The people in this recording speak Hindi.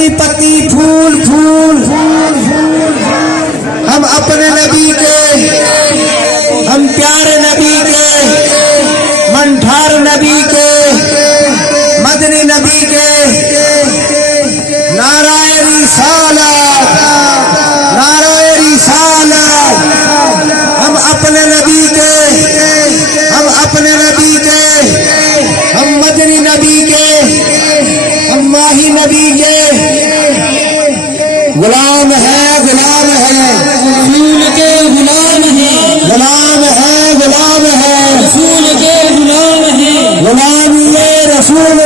पत्ती पत्ती फूल फूल हम अपने नबी के, हम प्यारे नबी के, मंठार नबी के, मदनी नबी के नाराए रिसालत, नाराए रिसालत। हम अपने नबी के, हम अपने नबी के, हम मदनी नबी के, हम माही नबी के गुलाम है, गुलाम है, रसूल के गुलाम हैं, गुलाम है, गुलाम है, रसूल के गुलाम हैं। गुलाम ये रसूल